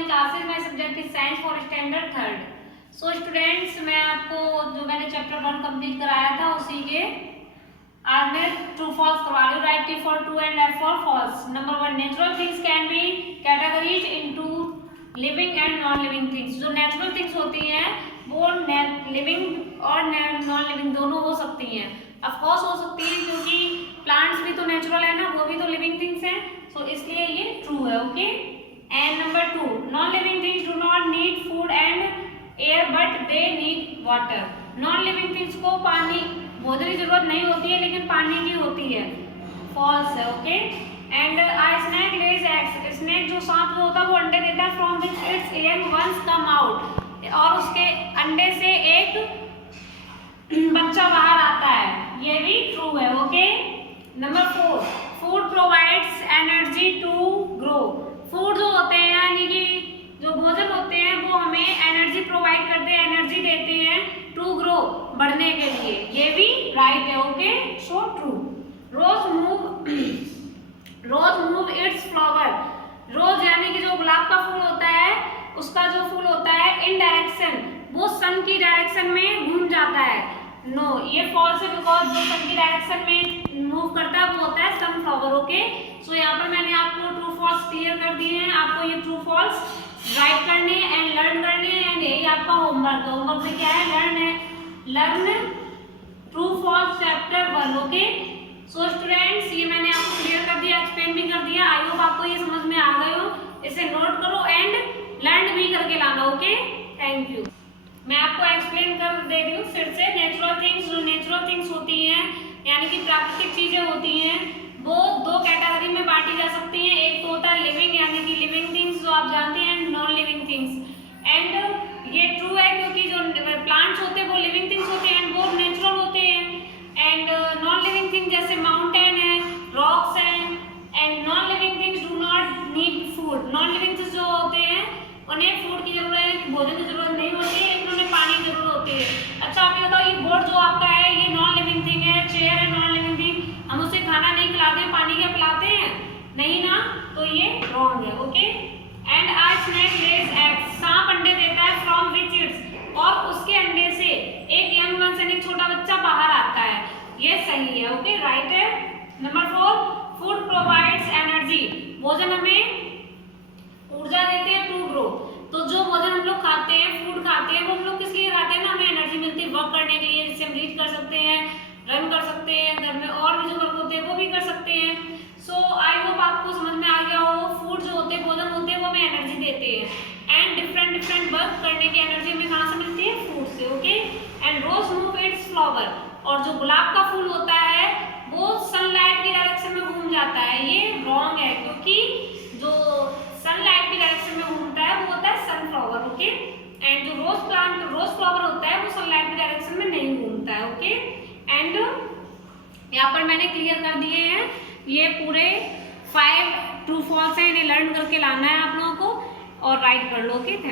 Online classes my subject is science for standard third. So students, मैं आपको जो मैंने चैप्टर 1 कंप्लीट कराया था उसी के आज मैं ट्रू फॉल्स करवा रही हूँ। Right T for true and F for false. Number 1, natural things can be categories into living and non living things. जो नेचुरल थिंग्स होती हैं वो लिविंग और नॉन लिविंग दोनों हो सकती हैं। ऑफ कोर्स हो सकती है क्योंकि प्लांट्स भी तो नेचुरल है ना, वो भी तो लिविंग थिंग्स हैं। सो इसलिए ये ट्रू है। Okay. And number 2, non living things do not need food and air but they need water. Non living things को पानी भोजन की जरूरत नहीं होती है लेकिन पानी की होती है। फॉल्स है। Okay. And a snake lays eggs. Snake जो सांप जो होता है वो अंडे देता है from which its egg once come out, और उसके अंडे से एक बच्चा बाहर आता है। ये भी ट्रू है। Okay. Number 4, food provides energy to grow. Food जो होते हैं यानी कि जो भोजन होते हैं वो हमें एनर्जी प्रोवाइड करते हैं, एनर्जी देते हैं टू ग्रो, बढ़ने के लिए। ये भी राइट है। Okay. So true. Rose move its flower. Rose यानी कि जो गुलाब का फूल होता है उसका जो फूल होता है इन डायरेक्शन, वो सन की डायरेक्शन में घूम जाता है। नो, ये फॉल्स है बिकॉज जो सन की डायरेक्शन में मूव करता है वो होता है सनफ्लावर। ओके। सो यहाँ पर मैंने आपको ट्रू फॉल्स क्लियर कर दिए हैं। आपको ये ट्रू फॉल्स राइट करने एंड लर्न करने एंड यही आपका होमवर्क है। होमवर्क में क्या है? Learn true false chapter 1। Okay. So students, ये मैंने आपको क्लियर कर दिया, एक्सप्लेन भी कर दिया। आई होप आपको ये समझ में आ गए हो। इसे नोट करो एंड लर्न भी करके लाना। ओके। Thank you. मैं आपको एक्सप्लेन कर दे रही हूँ फिर से। नेचुरल थिंग्स, जो नेचुरल थिंग्स होती हैं यानी कि प्राकृतिक चीजें होती हैं, वो 2 कैटेगरी में बांटी जा सकती हैं। एक तो होता है लिविंग यानी कि लिविंग थिंग्स जो आप जानते हैं, and non living things. And ये ट्रू है क्योंकि जो प्लांट्स होते हैं वो लिविंग थिंग्स होते हैं एंड वो नेचुरल होते हैं। एंड नॉन लिविंग थिंग्स जैसे माउंटेन है, रॉक्स हैं, and non living things do not need food. Non living things जो होते हैं उन्हें फूड की जरूरत है, भोजन की जरूरत नहीं होती है, लेकिन उन्हें पानी की जरूरत होती है। अच्छा, आप ये बताओ, ये बोर्ड जो आपका है ये नॉन लिविंग थिंग है, चेयर है नॉन लिविंग थिंग। हम उसे खाना नहीं खिलाते हैं, पानी क्या पिलाते हैं? नहीं ना, तो ये रॉन्ग है। Okay. And a snake lays eggs. सांप अंडे देता है फ्रॉम विच इट्स, और उसके अंडे से एक यंग वंस यानी छोटा बच्चा बाहर आता है। ये सही है। ओके, राइट है। Number 4, food provides energy. भोजन हमें ऊर्जा देते हैं टू ग्रो। तो जो भोजन हम लोग खाते हैं, फूड खाते हैं, वो हम लोग किस लिए खाते हैं ना? हमें एनर्जी मिलती है वर्क करने के लिए, जिससे हम रीड कर सकते हैं, रन कर सकते हैं, घर में और भी जो वर्क होते हैं वो भी कर सकते हैं। सो आई होप आपको समझ में आ गया हो। फूड जो होते हैं, भोजन होते हैं, वो हमें एनर्जी देते हैं एंड डिफरेंट वर्क करने की एनर्जी हमें कहाँ से मिलती है? फूड से। Okay. And rose move its flower. और जो गुलाब का फूल होता है वो सनलाइट की डायरेक्शन में घूम जाता है। ये रॉन्ग है क्योंकि जो सनलाइट की डायरेक्शन में घूमता है वो होता है सनफ्लावर। ओके। एंड जो रोज फ्लावर होता है वो सनलाइट की डायरेक्शन में नहीं घूमता है। ओके। एंड यहाँ पर मैंने क्लियर कर दिए हैं ये पूरे 5 ट्रू फॉल्स हैं, इन्हें लर्न करके लाना है आप लोगों को और राइट कर लो। Okay, thank you.